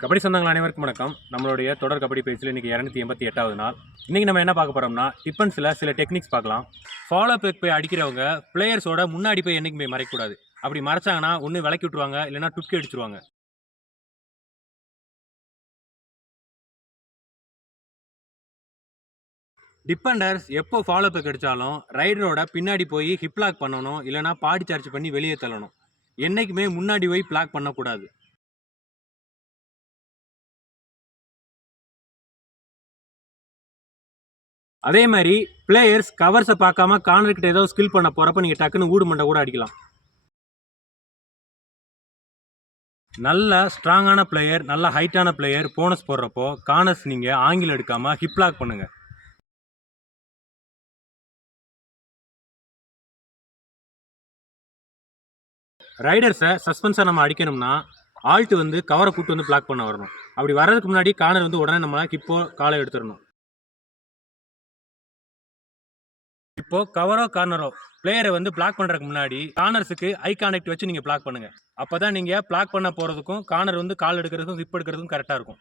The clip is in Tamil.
கபடி சொந்தங்கள் அனைவருக்கும் வணக்கம். நம்மளுடைய தொடர் கபடி பேஜில் இன்றைக்கி 288வது நாள். இன்றைக்கி நம்ம என்ன பார்க்க போகிறோம்னா, டிஃபென்ஸில் சில டெக்னிக்ஸ் பார்க்கலாம். ஃபாலோ பேக் போய் அடிக்கிறவங்க பிளேயர்ஸோட முன்னாடி போய் என்றைக்குமே மறைக்கக்கூடாது. அப்படி மறைச்சாங்கன்னா ஒன்று விலக்கி விட்டுருவாங்க, இல்லைனா துக்கி அடிச்சிருவாங்க. டிஃபெண்டர்ஸ் எப்போ ஃபாலோ பேக் அடித்தாலும் ரைடரோட பின்னாடி போய் ஹிப் லாக் பண்ணணும், இல்லைனா பாடி சார்ஜ் பண்ணி வெளியே தள்ளணும். என்றைக்குமே முன்னாடி போய் பிளாக் பண்ணக்கூடாது. அதே மாதிரி பிளேயர்ஸ் கவர்ஸை பார்க்காம கார்னர்கிட்ட ஏதோ ஸ்கில் பண்ண போகிறப்ப நீங்கள் டக்குன்னு ஊடு மண்டை கூட அடிக்கலாம். நல்ல ஸ்ட்ராங்கான பிளேயர், நல்ல ஹைட்டான பிளேயர் போனஸ் போடுறப்போ கார்னர்ஸ் நீங்கள் ஆங்கிள் எடுக்காமல் ஹிப் லாக் பண்ணுங்கள். ரைடர்ஸை சஸ்பென்ஸாக நம்ம அடிக்கணும்னா ஆல்ட்டு வந்து கவரை கூட்டு வந்து பிளாக் பண்ண வரணும். அப்படி வர்றதுக்கு முன்னாடி கார்னர் வந்து உடனே நம்ம இப்போ காலை எடுத்துடணும். இப்போ கவரோ கார்னரோ பிளேயரை வந்து பிளாக் பண்ணுறதுக்கு முன்னாடி கார்னர்ஸுக்கு ஐ கான்டெக்ட் வச்சு நீங்கள் பிளாக் பண்ணுங்கள். அப்போ தான் நீங்கள் பிளாக் பண்ண போகிறதுக்கும் கார்னர் வந்து கால் எடுக்கிறதுக்கும் ஹிப் எடுக்கிறதுக்கும் கரெக்டாக இருக்கும்.